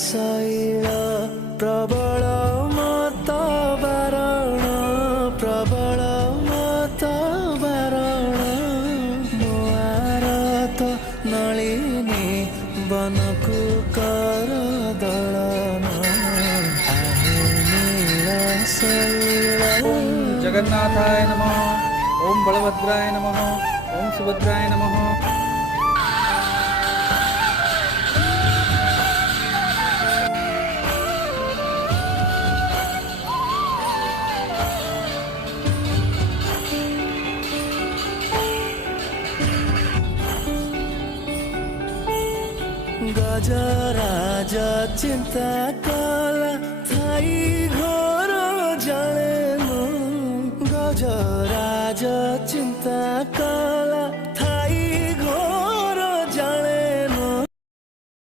ଶୈଳ ପ୍ରବଳ ମତ ବାରଣ ପ୍ରବଳ ମତ ବାରଣ ମୋଆରତ ନଳିନୀ ବନକୁ କର ଦଳନ ଆହେ ନୀଳ ଶୈଳ। ओम जगन्नाथाय नमः। ओम बलभद्राय नमः। ओम सुभद्राय नमः। गजराज चिंता कला थाई घोर